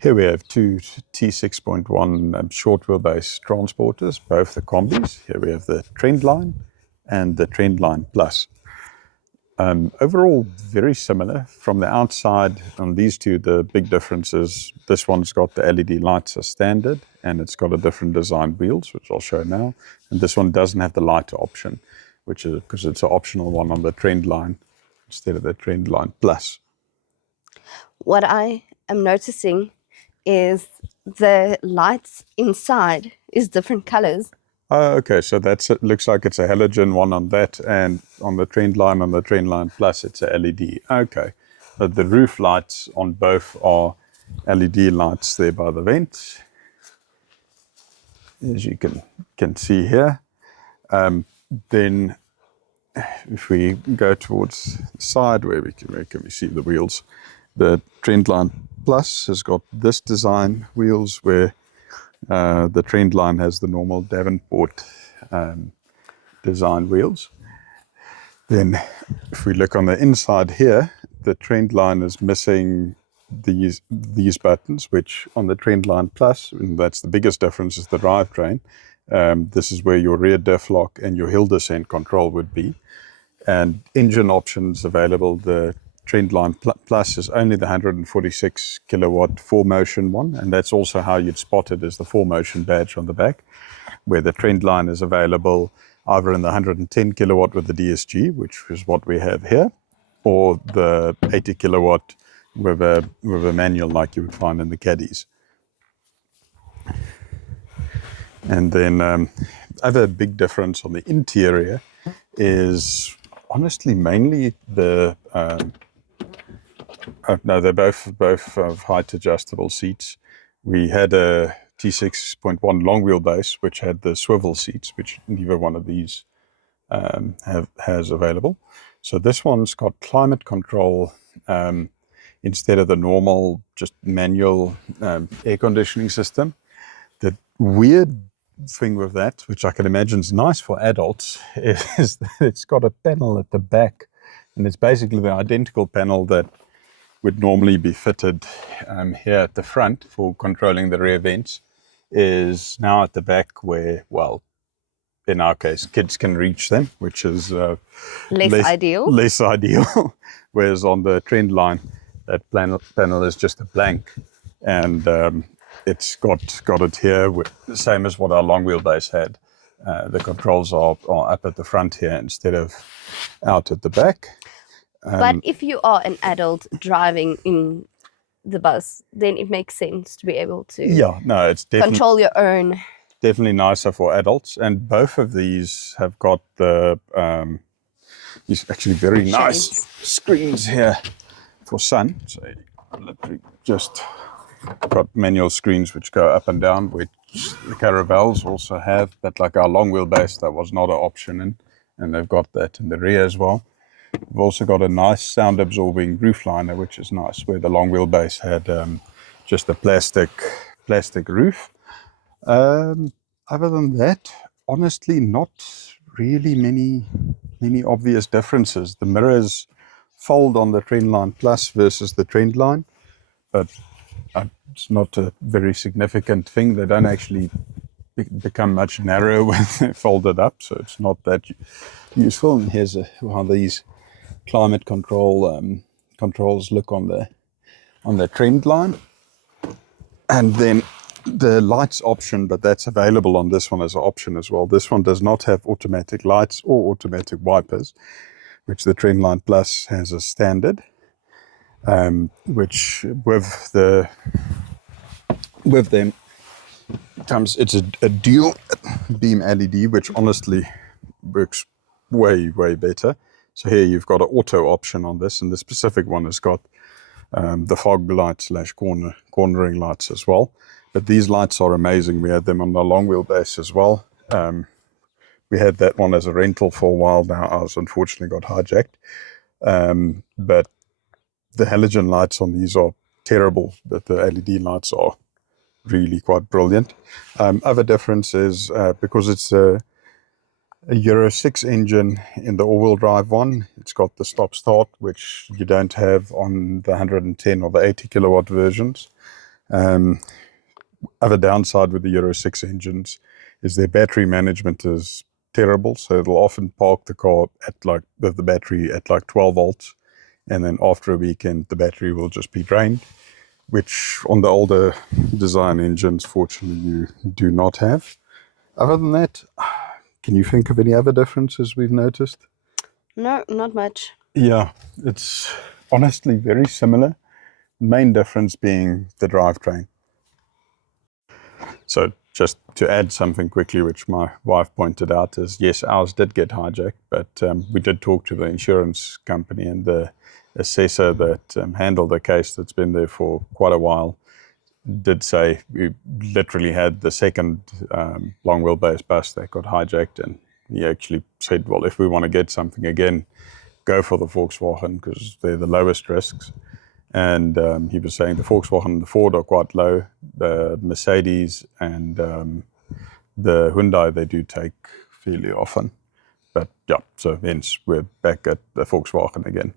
Here we have two T6.1 short wheelbase transporters, both the Kombis. Here we have the Trendline and the Trendline Plus. Overall, very similar. From the outside, on these two, the big difference is this one's got the LED lights as standard, and it's got a different design wheels, which I'll show now. And this one doesn't have the light option, which is because it's an optional one on the Trendline instead of the Trendline Plus. What I am noticing is the lights inside is different colors. Oh, okay, so it looks like it's a halogen one on that, and on the Trendline Plus, it's a LED. Okay, but the roof lights on both are LED lights there by the vents, as you can see here. Then, if we go towards the side where we can see the wheels, the Trendline Plus has got this design wheels where the Trendline has the normal Davenport design wheels. Then if we look on the inside here, the Trendline is missing these buttons, which on the Trendline Plus, and that's the biggest difference, is the drivetrain. This is where your rear diff lock and your hill descent control would be. And engine options available, the Trendline Plus is only the 146 kilowatt 4Motion one, and that's also how you'd spot it as the 4Motion badge on the back, where the Trendline is available either in the 110 kilowatt with the DSG, which is what we have here, or the 80 kilowatt with a manual like you would find in the Caddies. And then other big difference on the interior is honestly mainly the no, they're both of height adjustable seats. We had a T6.1 long wheelbase which had the swivel seats, which neither one of these has available. So this one's got climate control instead of the normal just manual air conditioning system. The weird thing with that, which I can imagine is nice for adults, is that it's got a panel at the back, and it's basically the identical panel that would normally be fitted here at the front for controlling the rear vents, is now at the back where, well, in our case, kids can reach them, which is Less ideal. Less ideal. Whereas on the Trendline, that panel is just a blank, and it's got it here, the same as what our long wheelbase had. The controls are up at the front here instead of out at the back. But if you are an adult driving in the bus, then it makes sense to be able to it's control your own. Definitely nicer for adults, and both of these have got the these actually very nice screens here for sun. So literally just got manual screens which go up and down, which the Caravels also have, but like our long wheelbase, that was not an option, and they've got that in the rear as well. We've also got a nice sound absorbing roof liner, which is nice, where the long wheelbase had just a plastic roof. Other than that, honestly, not really many obvious differences. The mirrors fold on the Trendline Plus versus the Trendline, but it's not a very significant thing. They don't actually become much narrower when they're folded up, so it's not that useful. And here's how these climate controls look on the Trendline. And then the lights option, but that's available on this one as an option as well. This one does not have automatic lights or automatic wipers, which the Trendline Plus has as standard, which with them comes, it's a dual beam LED, which honestly works way better. So here you've got an auto option on this, and the specific one has got the fog light / cornering lights as well. But these lights are amazing. We had them on the long wheelbase as well. We had that one as a rental for a while now. Ours unfortunately got hijacked. But the halogen lights on these are terrible, but the LED lights are really quite brilliant. Other difference is because it's a Euro 6 engine in the all-wheel drive one, it's got the stop-start, which you don't have on the 110 or the 80 kilowatt versions. Other downside with the Euro 6 engines is their battery management is terrible. So it'll often park the car at like with the battery at like 12 volts, and then after a weekend the battery will just be drained, which on the older design engines fortunately you do not have. Other than that, can you think of any other differences we've noticed? No, not much. Yeah, it's honestly very similar. Main difference being the drivetrain. So just to add something quickly, which my wife pointed out, is yes, ours did get hijacked, but we did talk to the insurance company, and the assessor that handled the case that's been there for quite a while did say we literally had the second long wheelbase bus that got hijacked, and he actually said, well, if we want to get something again, go for the Volkswagen because they're the lowest risks. And he was saying the Volkswagen and the Ford are quite low. The Mercedes and the Hyundai, they do take fairly often. But yeah, so hence we're back at the Volkswagen again.